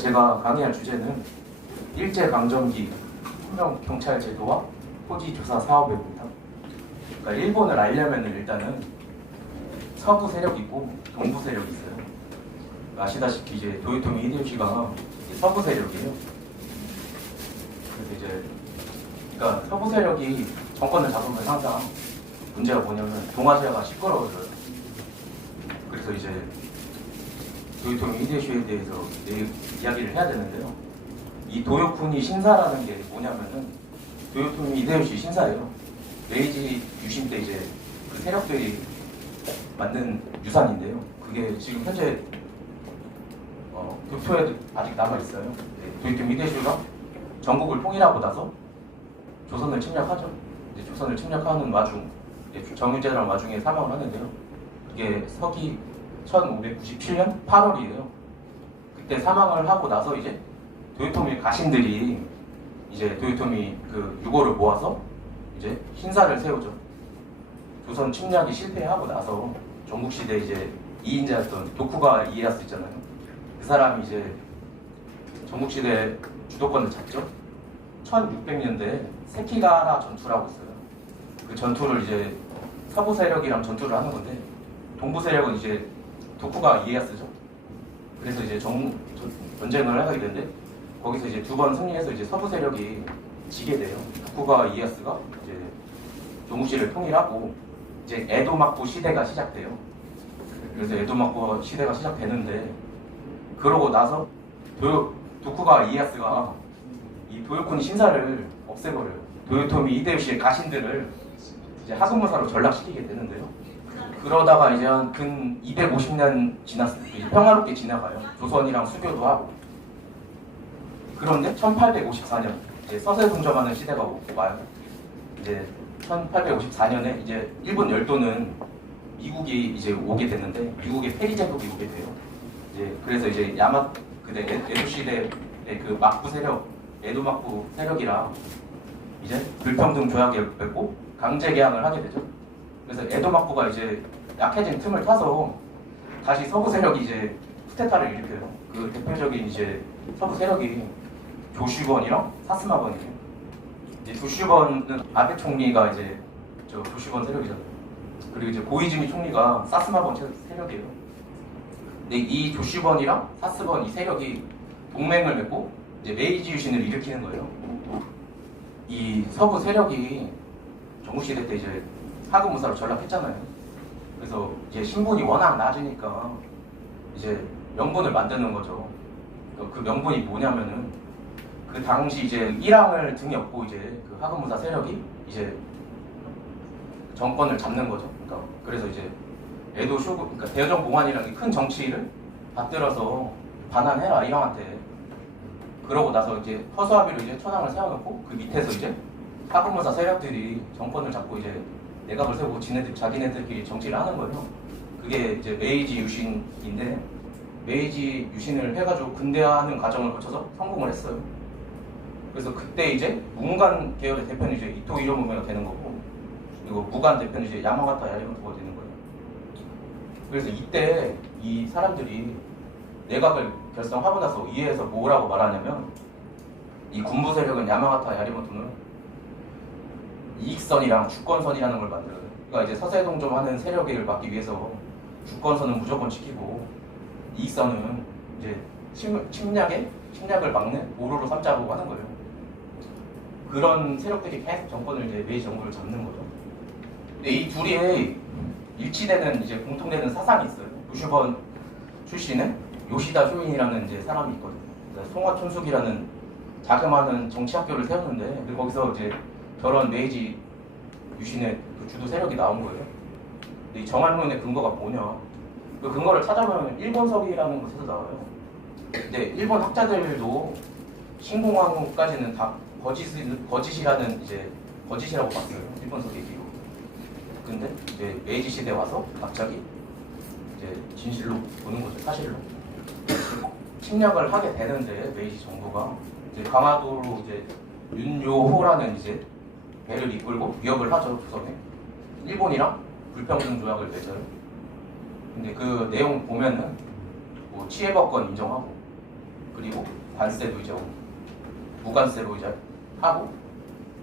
제가 강의할 주제는 일제강점기 헌병경찰 제도와 토지조사 사업입니다. 그러니까 일본을 알려면 일단은 서부 세력이 있고 동부 세력이 있어요. 아시다시피 이제 도요토미 히데요시가 서부 세력이에요. 그래서 이제 그러니까 서부 세력이 정권을 잡으면 항상 문제가 뭐냐면 동아시아가 시끄러워져요. 그래서 이제 도요토미 히데요시에 대해서 이야기를 해야 되는데요. 이 도요쿠니 신사라는 게 뭐냐면은 도요토미 히데요시 신사예요. 메이지 유신 때 이제 그 세력들이 만든 유산인데요. 그게 지금 현재 교토에도 아직 남아 있어요. 도요토미 히데요시가 전국을 통일하고 나서 조선을 침략하죠. 이제 조선을 침략하는 와중 정유재라는 와중에 사망을 하는데요. 그게 서기 1597년 8월이에요. 그때 사망을 하고 나서 이제 도요토미 가신들이 이제 도요토미 그 유고를 모아서 이제 신사를 세우죠. 조선 침략이 실패하고 나서 전국시대 이제 2인자였던 도쿠가와 이에야스 있잖아요. 그 사람이 이제 전국시대 주도권을 잡죠. 1600년대에 세키가라 전투라고 있어요. 그 전투를 이제 서부 세력이랑 전투를 하는 건데 동부 세력은 이제 도쿠가와 이에야스죠. 그래서 이제 전쟁을 하게 되는데 거기서 이제 두 번 승리해서 이제 서부 세력이 지게 돼요. 도쿠가와 이에야스가 이제 조무시를 통일하고 이제 에도막부 시대가 시작돼요. 그래서 에도막부 시대가 시작되는데 그러고 나서 도쿠가와 이에야스가 이 도요쿠니 신사를 없애버려요. 도요토미 히데요시의 가신들을 이제 하급무사로 전락시키게 되는데요. 그러다가 이제 한 근 250년 지났을 때 평화롭게 지나가요. 조선이랑 수교도 하고. 그런데 1854년 이제 서세동점하는 시대가 와요. 이제 1854년에 이제 일본 열도는 미국이 이제 오게 됐는데 미국의 페리 제국이 오게 돼요. 이제 그래서 이제 그때 에도 시대의 그 막부 세력, 에도 막부 세력이랑 이제 불평등 조약을 맺고 강제 개항을 하게 되죠. 그래서 에도 막부가 이제 약해진 틈을 타서 다시 서부 세력이 이제 쿠데타를 일으켜요. 그 대표적인 이제 서부 세력이 조슈번이랑 사스마번이에요. 이제 조슈번은 아베 총리가 이제 조슈번 세력이잖아요. 그리고 이제 고이즈미 총리가 사스마번 세력이에요. 근데 이 조슈번이랑 사스번 이 세력이 동맹을 맺고 이제 메이지 유신을 일으키는 거예요. 이 서부 세력이 전국시대 때 이제 하급무사로 전락했잖아요. 그래서 이제 신분이 워낙 낮으니까 이제 명분을 만드는 거죠. 그 명분이 뭐냐면은 그 당시 이제 일왕을 등에 업고 이제 그 하급무사 세력이 이제 정권을 잡는 거죠. 그러니까 그래서 이제 에도 쇼군, 그러니까 대여정 공안이라는 큰 정치를 받들어서 반환해라 일왕한테. 그러고 나서 이제 허수아비로 이제 천황을 세워놓고 그 밑에서 이제 하급무사 세력들이 정권을 잡고 이제 내각을 세우고 자기네들끼리 정치를 하는 거예요. 그게 이제 메이지 유신인데 메이지 유신을 해가지고 근대화하는 과정을 거쳐서 성공을 했어요. 그래서 그때 이제 문관 계열의 대표는 이제 이토 히로부미가 되는 거고 그리고 무관 대표는 이제 야마가타 야리모토가 되는 거예요. 그래서 이때 이 사람들이 내각을 결성하고 나서 이해해서 뭐라고 말하냐면 이 군부 세력은 야마가타 야리모토는 이익선이랑 주권선이라는 걸 만들어요. 그러니까 이제 서세동점하는 세력을 막기 위해서 주권선은 무조건 지키고 이익선은 이제 침략을 막는 보루로 삼자고 하는 거예요. 그런 세력들이 계속 정권을 이제 메이지 정부를 잡는 거죠. 근데 이 둘이 일치되는 이제 공통되는 사상이 있어요. 요슈번 출신은 요시다 쇼인이라는 이제 사람이 있거든요. 송화촌숙이라는 자그마한 정치학교를 세웠는데 거기서 이제 저런 메이지 유신의 그 주도 세력이 나온 거예요. 근데 이 정한론의 근거가 뭐냐? 그 근거를 찾아보면 일본서기라는 곳에서 나와요. 근데 일본 학자들도 신공항까지는 다 거짓이라는 이제 거짓이라고 봤어요. 일본서기 기록. 근데 이제 메이지 시대 와서 갑자기 이제 진실로 보는 거죠. 사실로. 침략을 하게 되는데 메이지 정부가 이제 강화도로 이제 윤요호라는 이제 배를 이끌고 위협을 하죠. 조선에. 일본이랑 불평등 조약을 맺어요. 근데 그 내용 보면은 뭐 치해법권 인정하고 그리고 관세도 이제 무관세로 이제 하고,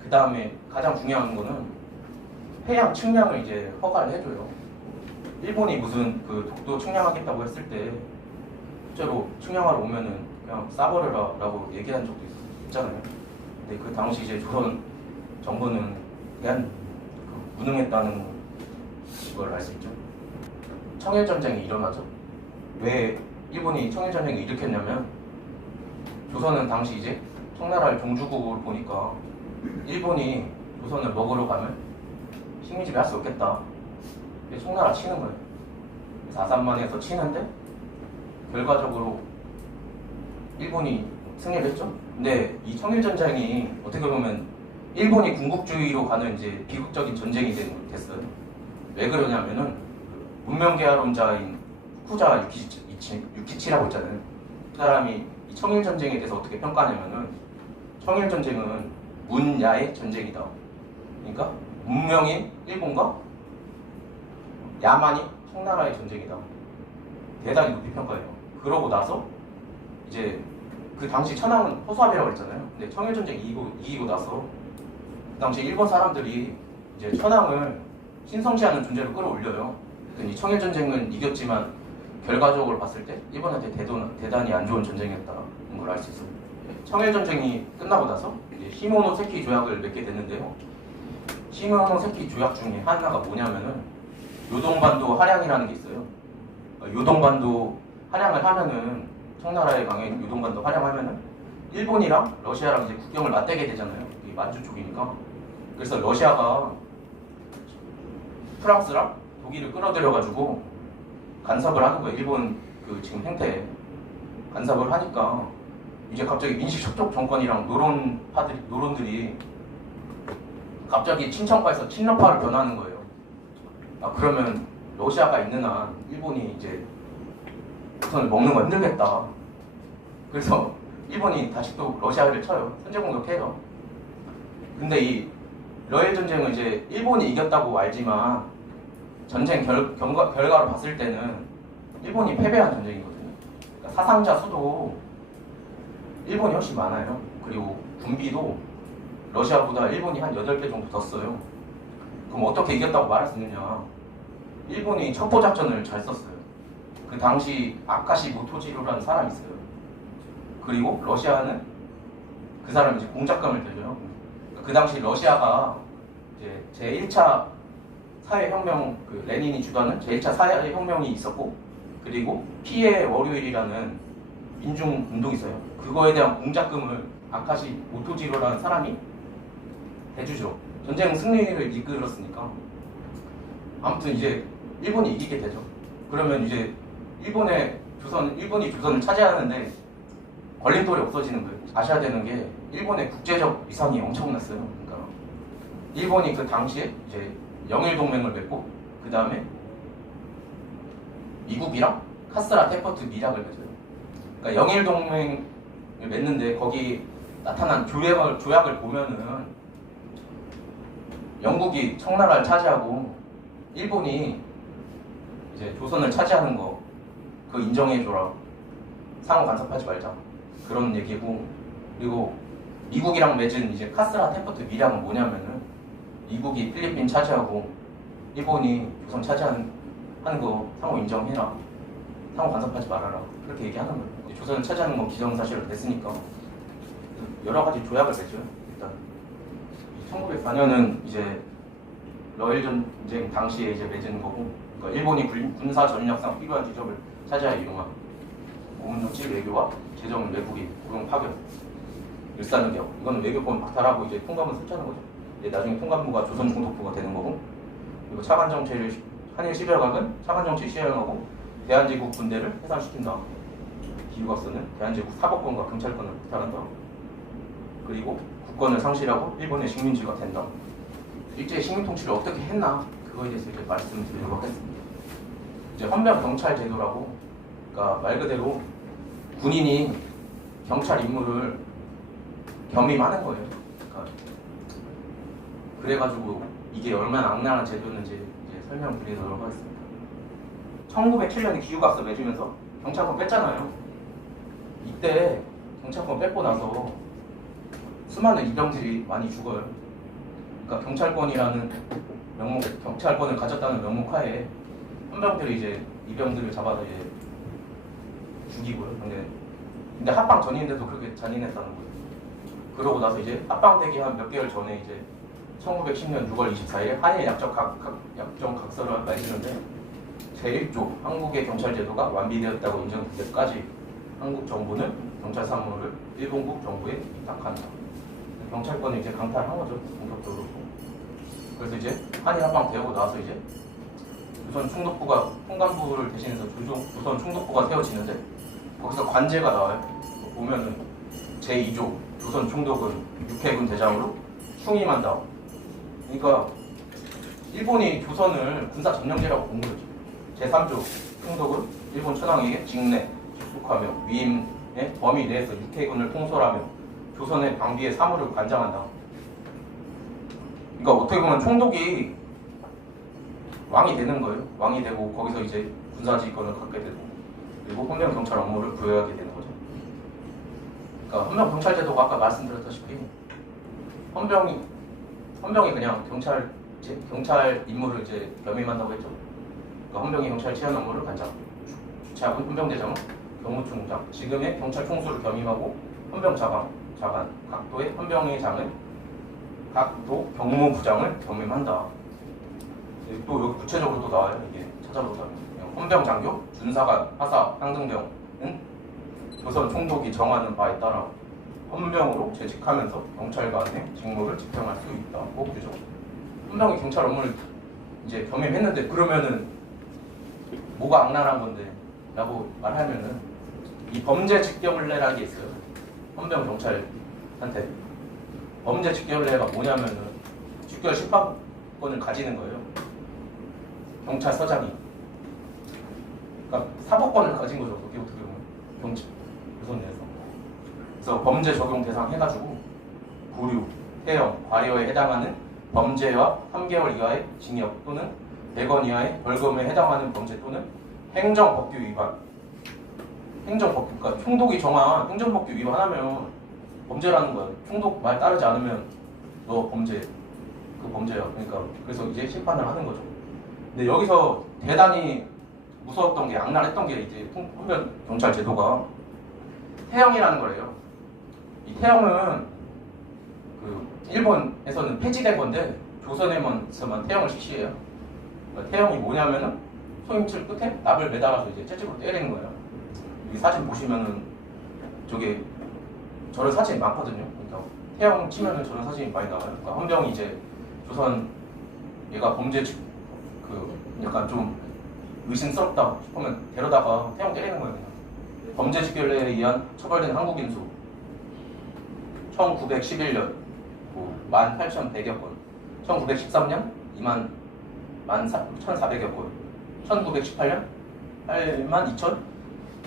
그 다음에 가장 중요한 거는 해양 측량을 이제 허가를 해줘요. 일본이 무슨 그 독도 측량하겠다고 했을 때 실제로 측량하러 오면은 그냥 싸버려라라고 얘기한 적도 있잖아요. 근데 그 당시 이제 조선 정부는 대한 무능했다는 걸 알 수 있죠. 청일전쟁이 일어나죠. 왜 일본이 청일전쟁을 일으켰냐면, 조선은 당시 이제 청나라를 종주국으로 보니까 일본이 조선을 먹으러 가면 식민지배 할 수 없겠다. 그래서 청나라 치는 거예요. 그래서 아산만에서 치는데 결과적으로 일본이 승리를 했죠. 근데 이 청일전쟁이 어떻게 보면 일본이 군국주의로 가는 이제 비극적인 전쟁이 됐어요. 왜 그러냐면은 문명개화론자인 후쿠자 유키치라고 있잖아요. 그 사람이 이 청일전쟁에 대해서 어떻게 평가하냐면은, 청일전쟁은 문야의 전쟁이다. 그러니까 문명인 일본과 야만이 청나라의 전쟁이다. 대단히 높이 평가해요. 그러고 나서 이제 그 당시 천황은 허수아비라고 했잖아요. 근데 청일전쟁 이기고 나서 그 당시 일본 사람들이 이제 천황을 신성시하는 존재로 끌어올려요. 이 청일전쟁은 이겼지만 결과적으로 봤을 때 일본한테 대단히 안 좋은 전쟁이었다는 걸 알 수 있어요. 청일전쟁이 끝나고 나서 이제 시모노세키 조약을 맺게 됐는데요. 시모노세키 조약 중에 하나가 뭐냐면은 요동반도 할양이라는 게 있어요. 요동반도 할양을 하면은, 청나라에 강해 요동반도 할양하면은 일본이랑 러시아랑 이제 국경을 맞대게 되잖아요. 이 만주 쪽이니까. 그래서 러시아가 프랑스랑 독일을 끌어들여가지고 간섭을 하는 거예요. 일본 그 지금 행태에 간섭을 하니까 이제 갑자기 민식협족 정권이랑 노론들이 갑자기 친천파에서 친러파를 변하는 거예요. 그러면 러시아가 있는 한 일본이 이제 우선 먹는 거 힘들겠다. 그래서 일본이 다시 또 러시아를 쳐요. 선제 공격해요. 근데 이 러일 전쟁은 이제 일본이 이겼다고 알지만 전쟁 결과로 봤을 때는 일본이 패배한 전쟁이거든요. 그러니까 사상자 수도 일본이 훨씬 많아요. 그리고 군비도 러시아보다 일본이 한 8배 정도 더 써요. 그럼 어떻게 이겼다고 말할 수 있느냐? 일본이 첩보작전을 잘 썼어요. 그 당시 아카시 모토지로라는 사람이 있어요. 그리고 러시아는 그 사람이 이제 공작감을 들여요. 그 당시 러시아가 이제 제1차 사회혁명, 그 레닌이 주도하는 제1차 사회혁명이 있었고, 그리고 피해 월요일이라는 민중운동이 있어요. 그거에 대한 공작금을 아카시 모토지로라는 사람이 해주죠. 전쟁 승리를 이끌었으니까. 아무튼 이제 일본이 이기게 되죠. 그러면 이제 일본이 조선을 차지하는데 걸림돌이 없어지는 거예요. 아셔야 되는 게 일본의 국제적 위상이 엄청났어요. 그러니까 일본이 그 당시에 이제 영일동맹을 맺고, 그 다음에 미국이랑 카스라 테퍼트 미락을 맺어요. 그러니까 영일동맹을 맺는데 거기 나타난 조약을 보면은 영국이 청나라를 차지하고 일본이 이제 조선을 차지하는 거 그거 인정해줘라. 상호 간섭하지 말자. 그런 얘기고, 그리고 미국이랑 맺은 이제 카스라 테퍼트 미락은 뭐냐면은 미국이 필리핀 차지하고 일본이 조선 차지하는 거 상호 인정해라. 상호 간섭하지 말아라. 그렇게 얘기하는 거예요. 조선을 차지하는 건 기정사실로 됐으니까 여러 가지 조약을 맺어요. 일단 1904년은 이제 러일 전쟁 당시에 이제 맺은 거고, 그러니까 일본이 군사 전략상 필요한 지점을 차지하여 이용한 고문정치 외교와 재정 외국인 고용 파견 일산의경, 이거는 외교권 박탈하고 이제 통감을 설치하는 거죠. 이제 나중에 통감부가 조선 총독부가 되는 거고, 그리고 차관정치를 한일 시별각은 차관정치 시행하고 대한제국 군대를 해산시킨다. 기후각서는 대한제국 사법권과 경찰권을 박탈한다. 그리고 국권을 상실하고 일본의 식민지가 된다. 일제 식민 통치를 어떻게 했나, 그거에 대해서 이제 말씀드리도록 하겠습니다. 이제 헌병 경찰 제도라고, 그러니까 말 그대로 군인이 경찰 임무를 겸임하는 거예요. 그러니까 그래가지고 이게 얼마나 악랄한 제도였는지 이제 설명드리도록 하겠습니다. 1907년에 기후각서 맺으면서 경찰권 뺐잖아요. 이때 경찰권 뺏고 나서 수많은 이병들이 많이 죽어요. 그러니까 경찰권이라는 명목, 경찰권을 가졌다는 명목하에 헌병들이 이제 이병들을 잡아서 이제 죽이고요. 근데 합방 전인데도 그렇게 잔인했다는 거예요. 그러고 나서 이제 합방되기 한 몇 개월 전에 이제 1910년 6월 24일 한일 약정 각서를 말했는데 제1조 한국의 경찰 제도가 완비되었다고 인정될 때까지 한국 정부는 경찰 사무를 일본국 정부에 위탁한다. 경찰권을 이제 강탈한 거죠, 본격적으로. 그래서 이제 한일 합방 되고 나서 이제 조선 총독부가 통감부를 대신해서 조선 총독부가 세워지는데 거기서 관제가 나와요. 보면은 제2조 조선 총독은 육해군 대장으로 충임한다. 그러니까 일본이 조선을 군사 점령제라고 본 거죠. 제3조 총독은 일본 천황에게 직내, 직속하며 위임의 범위 내에서 육해군을 통솔하며 조선의 방비의 사무를 관장한다. 그러니까 어떻게 보면 총독이 왕이 되는 거예요. 왕이 되고 거기서 이제 군사지휘권을 갖게 되고 그리고 헌병 경찰 업무를 부여하게 되는 거죠. 그러니까 헌병 경찰 제도가 아까 말씀드렸다시피 헌병이 그냥 경찰 임무를 이제 겸임한다고 했죠. 그러니까 헌병이 경찰 치안 업무를 관장, 주최하고 헌병대장은 경무총장, 지금의 경찰 총수를 겸임하고 헌병 자관, 각도의 헌병의 장은 각도 경무부장을 겸임한다. 또 여기 구체적으로 또 나와요. 이게 찾아보자면 헌병 장교, 준사관, 하사, 상등병은 조선 총독이 정하는 바에 따라 헌병으로 재직하면서 경찰관의 직무를 집행할 수 있다고 규정. 헌병이 경찰 업무를 이제 겸임했는데 그러면은 뭐가 악랄한 건데? 라고 말하면은 이 범죄 직결례라는 게 있어요. 헌병 경찰한테 범죄 직결례가 뭐냐면은 직결 심판권을 가지는 거예요. 경찰서장이. 그러니까 사법권을 가진 거죠. 어떻게 보면 경찰 조선 내에서. 그래서 범죄 적용 대상 해가지고 구류, 태형, 과료에 해당하는 범죄와 3개월 이하의 징역 또는 100원 이하의 벌금에 해당하는 범죄 또는 행정법규 위반. 행정법규, 그러니까 총독이 정한 행정법규 위반하면 범죄라는 거야. 총독 말 따르지 않으면 너 범죄, 그 범죄야. 그러니까 그래서 이제 심판을 하는 거죠. 근데 여기서 대단히 무서웠던 게 악랄했던 게 이제 헌병 경찰 제도가 태형이라는 거래요. 이 태형은 그 일본에서는 폐지된 건데 조선에서만 태형을 실시해요. 그러니까 태형이 뭐냐면은 소임칠 끝에 납을 매달아서 이제 채찍으로 때리는 거예요. 이 사진 보시면은 저게 저런 사진이 많거든요. 그러니까 태형 치면은 저런 사진이 많이 나와요. 그러니까 헌병이 이제 조선 얘가 범죄 그 약간 좀 의심스럽다 싶으면 데려다가 태형 때리는 거예요. 그냥. 범죄 직결례에 의한 처벌된 한국인 수 1911년 18,100여 건, 1913년 21,400여 건, 1918년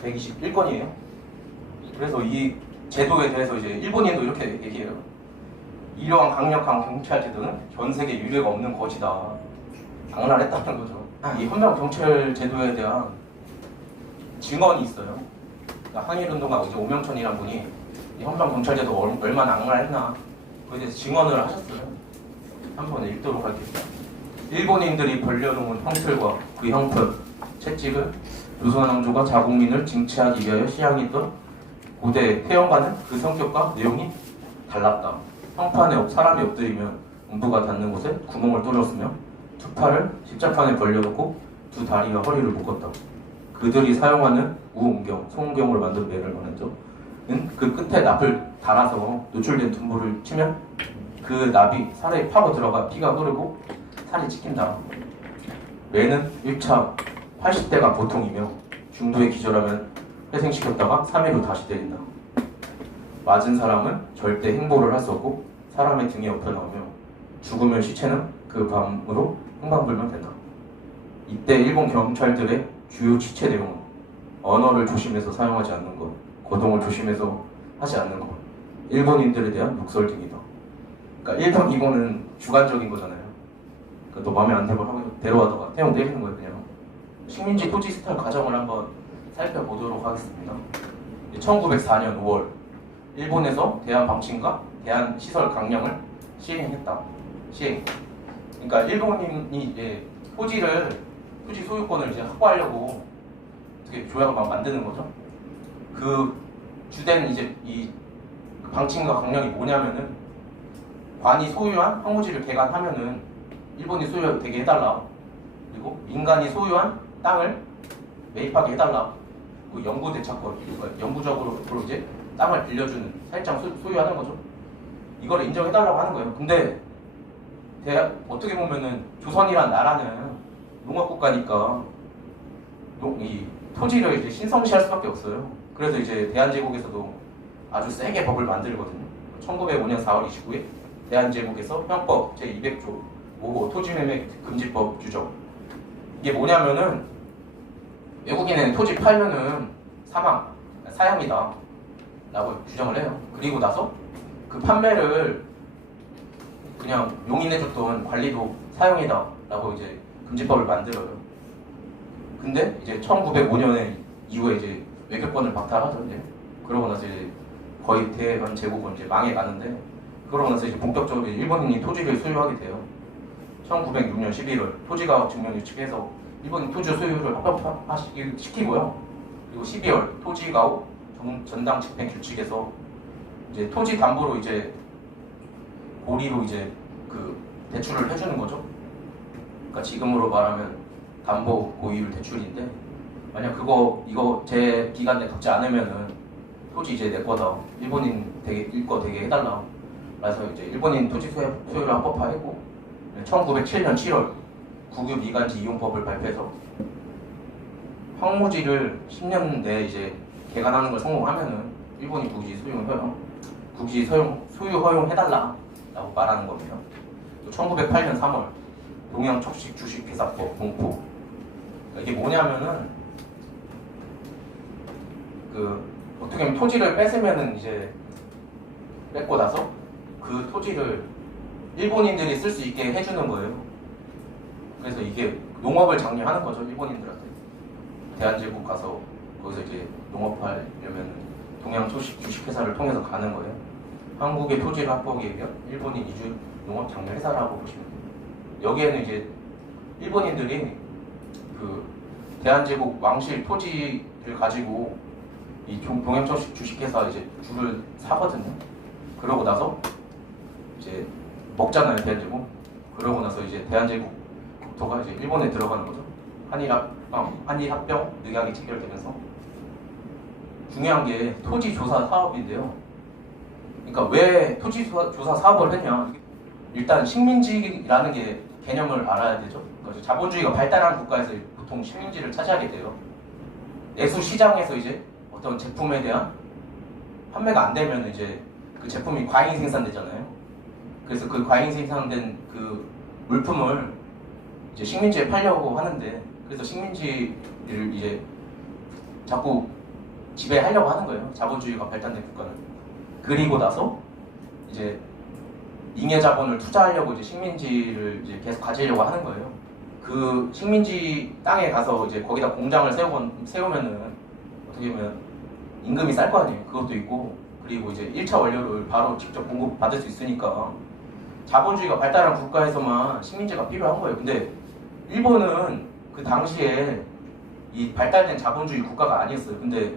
82,121건이에요. 그래서 이 제도에 대해서 이제 일본인도 이렇게 얘기해요. 이러한 강력한 경찰 제도는 전 세계 유례가 없는 것이다. 악랄했다는 거죠. 이 헌병 경찰 제도에 대한 증언이 있어요. 그러니까 항일운동가 이제 오명천이란 분이 이 헌병 경찰 제도 얼마나 악랄했나 그에 대해서 증언을 하셨어요. 한번 읽도록 할게요. 일본인들이 벌려놓은 형틀과 그 형편, 채찍을 조선 왕조가 자국민을 징치하기 위하여 시행했던 고대 태형과는 그 성격과 내용이 달랐다. 형판에 사람이 엎드리면 음부가 닿는 곳에 구멍을 뚫었으며 두 팔을 십자판에 벌려놓고 두 다리와 허리를 묶었다. 그들이 사용하는 우웅경, 송웅경으로 만든 매를 말했죠. 그 끝에 납을 달아서 노출된 둔부를 치면 그 납이 살에 파고 들어가 피가 흐르고 살이 찍힌다. 매는 1차 80대가 보통이며 중도에 기절하면 회생시켰다가 3일 후 다시 때린다. 맞은 사람은 절대 행보를 할 수 없고 사람의 등에 엎여 나오며 죽으면 시체는 그 밤으로 행방불명 된다. 이때 일본 경찰들의 주요 지체 내용은 언어를 조심해서 사용하지 않는 것, 거동을 조심해서 하지 않는 것, 일본인들에 대한 욕설 등이다. 그러니까 1번, 2번은 주관적인 거잖아요. 그러니까 너 마음에 안 들고 하고 데려와다가 태형 때리는 거예요. 그냥 식민지 토지 스타일 과정을 한번 살펴보도록 하겠습니다. 1904년 5월 일본에서 대한 방침과 대한 시설 강령을 시행했다. 시행. 그러니까 일본인이 이제 토지 소유권을 이제 확보하려고 어떻게 조약을 막 만드는 거죠. 그 주된 이제 이 방침과 강령이 뭐냐면은 관이 소유한 황무지를 개간하면은 일본이 소유되게 해달라. 그리고 민간이 소유한 땅을 매입하게 해달라. 그 영구 대차권, 영구적으로 이제 땅을 빌려주는 사실상 소유하는 거죠. 이걸 인정해달라고 하는 거예요. 근데 어떻게 보면은 조선이란 나라는 농업국가니까 이 토지를 이제 신성시할 수밖에 없어요. 그래서 이제 대한제국에서도 아주 세게 법을 만들거든요. 1905년 4월 29일 대한제국에서 형법 제200조 5호 토지매매 금지법 규정. 이게 뭐냐면은 외국인은 토지 팔면은 사형이다 라고 규정을 해요. 그리고 나서 그 판매를 그냥 용인해줬던 관리도 사형이다 라고 이제 금지법을 만들어요. 근데 이제 1905년에 이후에 이제 외교권을 박탈하죠. 이제 그러고 나서 이제 거의 대한 제국은 이제 망해가는데, 그러고 나서 이제 본격적으로 일본인이 토지를 소유하게 돼요. 1906년 11월 토지가옥 증명 유치해서 일본인 토지 소유를 합법화시키고요. 그리고 12월 토지가옥 전당 집행 규칙에서 이제 토지 담보로 이제 고리로 이제 그 대출을 해주는 거죠. 그러니까 지금으로 말하면 담보 고의율 대출인데, 만약 이거 제 기간 내에 갚지 않으면은 토지 이제 내 거다. 일본인 일거 되게 해달라. 그래서 이제 일본인 토지 소유를 합법화했고, 1907년 7월 국유 미간지 이용법을 발표해서 황무지를 10년 내에 이제 개간하는 걸 성공하면은 일본이 국지 소유 허용해달라라고 말하는 겁니다. 또 1908년 3월 동양 척식 주식회사법 공포. 이게 뭐냐면은 어떻게 보면 토지를 뺏으면은 이제 뺏고 나서 그 토지를 일본인들이 쓸 수 있게 해주는 거예요. 그래서 이게 농업을 장려하는 거죠, 일본인들한테. 대한제국 가서 거기서 이제 농업하려면 동양 주식회사를 통해서 가는 거예요. 한국의 토지를 확보하기 위한 일본인 이주 농업 장려 회사라고 보시면 돼요. 여기에는 이제 일본인들이 그 대한제국 왕실 토지를 가지고 이 동양 주식회사 이제 주를 사거든요. 그러고 나서 이제 먹잖아요, 대한제국. 그러고 나서 이제 대한제국 국토가 이제 일본에 들어가는 거죠. 한일합병 늑약이 체결되면서. 중요한 게 토지 조사 사업인데요. 그러니까 왜 토지 조사 사업을 했냐? 일단 식민지라는 게 개념을 알아야 되죠. 그러니까 자본주의가 발달한 국가에서 보통 식민지를 차지하게 돼요. 내수 시장에서 이제 어떤 제품에 대한 판매가 안 되면 이제 그 제품이 과잉 생산되잖아요. 그래서 그 과잉 생산된 그 물품을 이제 식민지에 팔려고 하는데, 그래서 식민지를 이제 자꾸 지배하려고 하는 거예요. 자본주의가 발달된 국가는. 그리고 나서 이제 잉여 자본을 투자하려고 이제 식민지를 이제 계속 가지려고 하는 거예요. 그 식민지 땅에 가서 이제 거기다 공장을 세우면은 어떻게 보면 임금이 쌀 거 아니에요. 그것도 있고, 그리고 이제 1차 원료를 바로 직접 공급받을 수 있으니까 자본주의가 발달한 국가에서만 식민지가 필요한 거예요. 근데 일본은 그 당시에 이 발달된 자본주의 국가가 아니었어요. 근데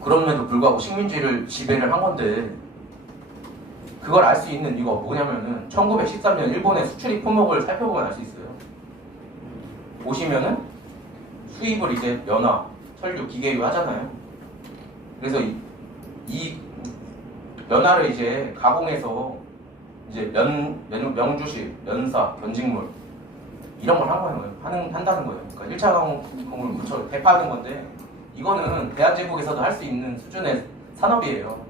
그럼에도 불구하고 식민지를 지배를 한 건데, 그걸 알 수 있는 이유가 뭐냐면은 1913년 일본의 수출입 품목을 살펴보면 알 수 있어요. 보시면은 수입을 이제 연화, 철류, 기계유 하잖아요. 그래서 이 연화를 이제 가공해서 이제 명주실, 연사, 견직물 이런 걸 한다는 거예요. 그러니까 1차 가공을 그쵸 대파하는 건데, 이거는 대한제국에서도 할 수 있는 수준의 산업이에요.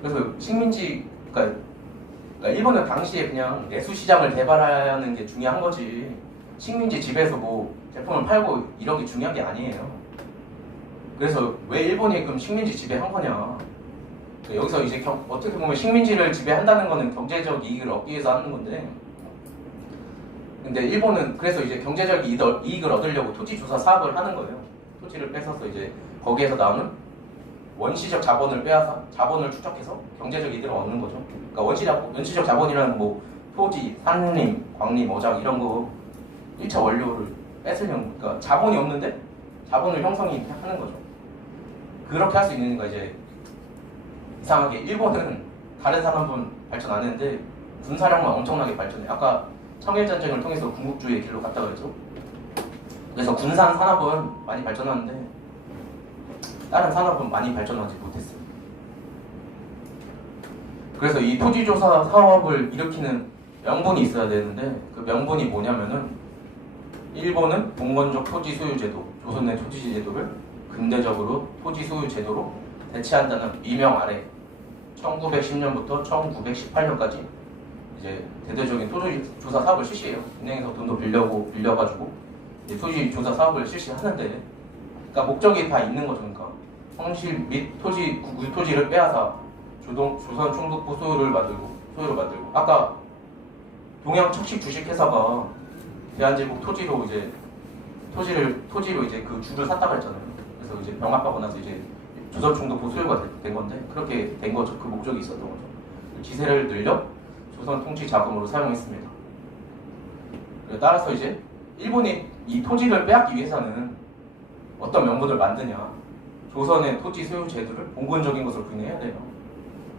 그래서 그러니까 일본은 당시에 그냥 내수 시장을 개발하는 게 중요한 거지, 식민지 지배에서 뭐 제품을 팔고 이런 게 중요한 게 아니에요. 그래서 왜 일본이 그럼 식민지 지배한 거냐? 여기서 이제 어떻게 보면 식민지를 지배한다는 거는 경제적 이익을 얻기 위해서 하는 건데, 근데 일본은 그래서 이제 경제적 이익을 얻으려고 토지 조사 사업을 하는 거예요. 토지를 뺏어서 이제 거기에서 나오는 원시적 자본을 빼앗아 자본을 축적해서 경제적 이득을 얻는 거죠. 그러니까 원시적 자본이라는 뭐 토지, 산림, 광림, 어장 이런 거 1차 원료를 뺏으려는, 그러니까 자본이 없는데 자본을 형성하는 거죠. 그렇게 할 수 있는 거. 이제 이상하게 일본은 다른 산업은 발전 안 했는데 군사력만 엄청나게 발전해. 아까 청일전쟁을 통해서 군국주의의 길로 갔다 그랬죠. 그래서 군산 산업은 많이 발전하는데 다른 산업은 많이 발전하지 못했어요. 그래서 이 토지조사 사업을 일으키는 명분이 있어야 되는데 그 명분이 뭐냐면은 일본은 봉건적 토지 소유 제도, 조선의 토지 제도를 근대적으로 토지 소유 제도로 대체한다는 미명 아래 1910년부터 1918년까지 이제 대대적인 토지 조사 사업을 실시해요. 은행에서 돈도 빌려가지고 토지 조사 사업을 실시하는데, 그러니까 목적이 다 있는 거죠. 그러니까 성실 및 국유 토지를 빼앗아 조선 총독부 소유를 만들고 아까 동양 척식 주식회사가 대한제국 토지로 이제 그 주를 샀다고 했잖아요. 그래서 이제 병합하고 나서 이제 조선 총독부 소유가 된 건데 그렇게 된 거죠. 그 목적이 있었던 거죠. 지세를 늘려 조선 통치 자금으로 사용했습니다. 따라서 이제 일본이 이 토지를 빼앗기 위해서는 어떤 명분을 만드냐, 조선의 토지 소유 제도를 봉건적인 것으로 부인해야 돼요.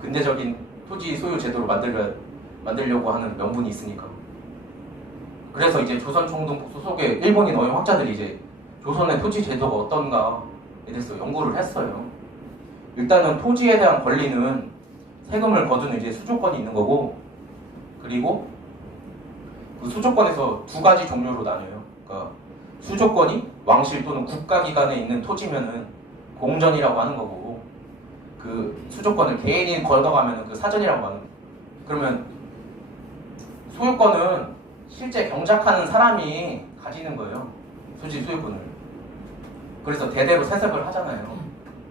근대적인 토지 소유 제도로 만들려고 하는 명분이 있으니까. 그래서 이제 조선 총독부 소속의 일본인 어용 학자들이 이제 조선의 토지 제도가 어떤가에 대해서 연구를 했어요. 일단은 토지에 대한 권리는 세금을 거두는 이제 수조권이 있는 거고, 그리고 그 수조권에서 두 가지 종류로 나뉘어요. 그러니까 수조권이 왕실 또는 국가기관에 있는 토지면은 공전이라고 하는 거고, 그 수조권을 개인이 걷어가면은 그 사전이라고 하는. 그러면 소유권은 실제 경작하는 사람이 가지는 거예요. 토지 소유권을. 그래서 대대로 세습을 하잖아요.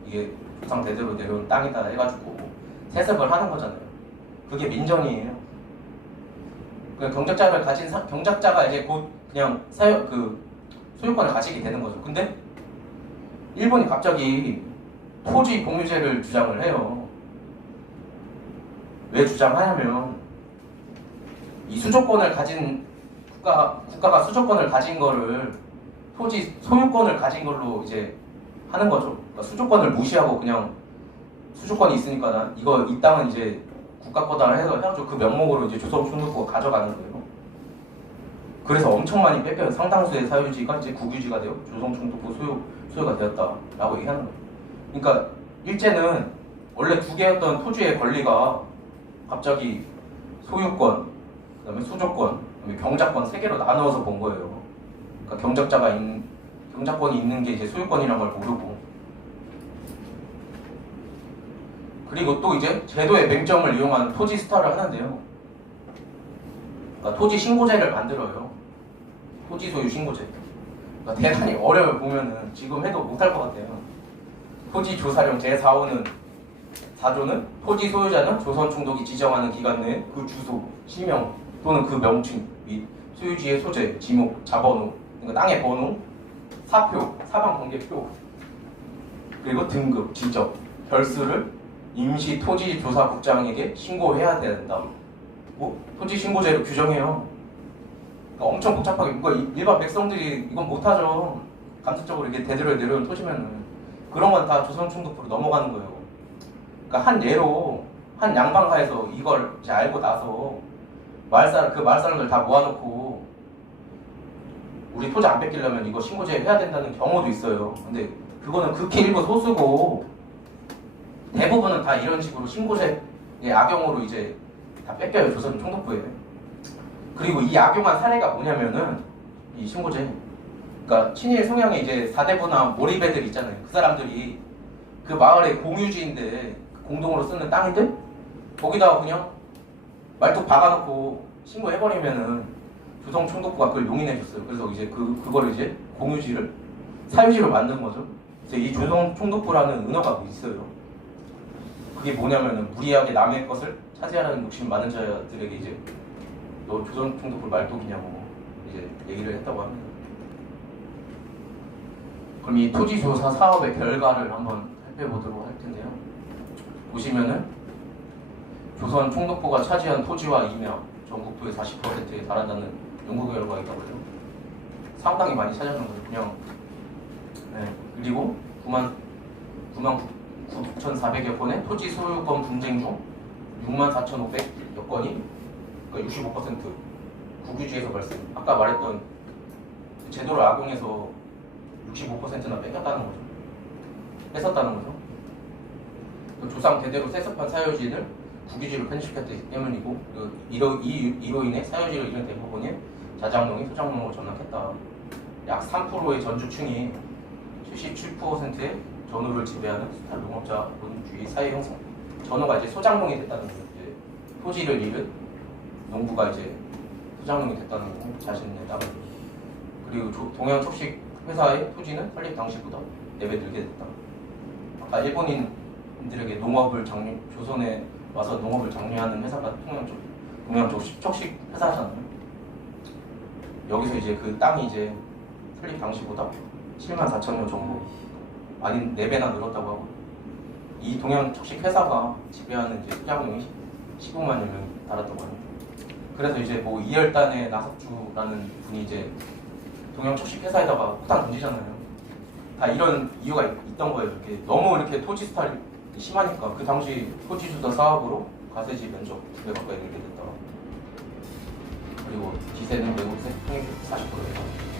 이게 조상 대대로 내려온 땅이다 해가지고 세습을 하는 거잖아요. 그게 민전이에요. 경작자가 이제 곧 그냥 소유권을 가지게 되는 거죠. 근데 일본이 갑자기 토지 공유제를 주장을 해요. 왜 주장하냐면 이 수조권을 가진 국가가 수조권을 가진 거를 토지 소유권을 가진 걸로 이제 하는 거죠. 그러니까 수조권을 무시하고 그냥 수조권이 있으니까 이 땅은 이제 국가 거다 해가지고 그 명목으로 이제 조선 총독부가 가져가는 거예요. 그래서 엄청 많이 뺏겨요. 상당수의 사유지가 이제 국유지가 되어 조선 총독부 소유가 되었다라고 얘기하는 거예요. 그러니까 일제는 원래 두 개였던 토지의 권리가 갑자기 소유권, 그다음에 수조권, 그다음에 경작권 세 개로 나누어서 본 거예요. 그러니까 경작권이 있는 게 이제 소유권이라는 걸 모르고, 그리고 또 이제 제도의 맹점을 이용한 토지 스타를 하는데요. 그러니까 토지 신고제를 만들어요. 토지 소유 신고제. 그러니까 대단히 어려워요. 보면은 지금 해도 못할 것 같아요. 토지 조사령 제4호는 4조는 토지 소유자는 조선 총독이 지정하는 기간 내에 그 주소, 시명 또는 그 명칭 및 소유지의 소재, 지목, 자번호, 그러니까 땅의 번호, 사표, 사방관계표, 그리고 등급, 지적, 별수를 임시 토지조사국장에게 신고해야 된다. 토지신고제를 규정해요. 그러니까 엄청 복잡하게, 일반 백성들이 이건 못하죠. 감수적으로 이렇게 대대로 내려온 토지면은. 그런 건 다 조선 총독부로 넘어가는 거예요. 그러니까 한 예로, 한 양반가에서 이걸 이제 알고 나서 마을 사람들 다 모아놓고 우리 토지 안 뺏기려면 이거 신고제 해야 된다는 경우도 있어요. 근데 그거는 극히 일부 소수고 대부분은 다 이런 식으로 신고제의 악용으로 이제 다 뺏겨요. 조선 총독부에. 그리고 이 악용한 사례가 뭐냐면은 이 신고제, 그러니까 친일 성향의 이제 사대부나 몰입애들 있잖아요. 그 사람들이 그 마을의 공유지인데 공동으로 쓰는 땅인데 거기다가 그냥 말뚝 박아놓고 신고해버리면은 조선 총독부가 그걸 용인해줬어요. 그래서 이제 그거를 이제 공유지를 사유지로 만든 거죠. 그래서 이 조선 총독부라는 은어가 있어요. 그게 뭐냐면은 무리하게 남의 것을 차지하라는 욕심 많은 자들에게 이제 너 조선 총독부 말뚝이냐고 이제 얘기를 했다고 합니다. 그럼 이 토지조사 사업의 결과를 한번 살펴보도록 할 텐데요. 보시면은 조선 총독부가 차지한 토지와 임야 전국토의 40%에 달한다는 연구 결과가 있다고요. 상당히 많이 차지하는 거예요. 그냥 네. 그리고 9만 9,400여 건의 토지 소유권 분쟁 중 64,500여 건이 그러니까 65% 국유지에서 발생. 아까 말했던 제도를 악용해서 65%나 뺏겼다는 거죠. 뺏었다는 거죠. 조상 대대로 세습한 사유지를 국유지로 편집했기 때문이고 이로 인해 사유지를 잃은 대부분이 자장농이 소장농으로 전락했다. 약 3%의 전주층이 77%의 전후를 지배하는 수탈 농업자 본주의 사회 형성. 전후가 이제 소장농이 됐다는 거예요. 이제 토지를 잃은 농부가 이제 소장농이 됐다는 거고 자신에 따른. 그리고 동양 척식 회사의 토지는 설립 당시보다 4배 늘게 됐다. 아까 일본인들에게 조선에 와서 농업을 장려하는 회사가 동양 척식 회사잖아요. 여기서 이제 그 땅이 이제 설립 당시보다 74,000여 정도 아닌 4배나 늘었다고 하고, 이 동양 척식 회사가 지배하는 이제 소장농이 15만여 명이 달았다고 합니다. 그래서 이제 뭐 이열단의 나석주라는 분이 이제 동양 척식 회사에다가 폭탄 던지잖아요. 다 이런 이유가 있던 거예요. 이렇게 너무 이렇게 토지 스타일이 심하니까 그 당시 토지 조사 사업으로 가세지 면적 2배 가까이 늘게 됐다. 그리고 기세는 매우 통행률 40%예요.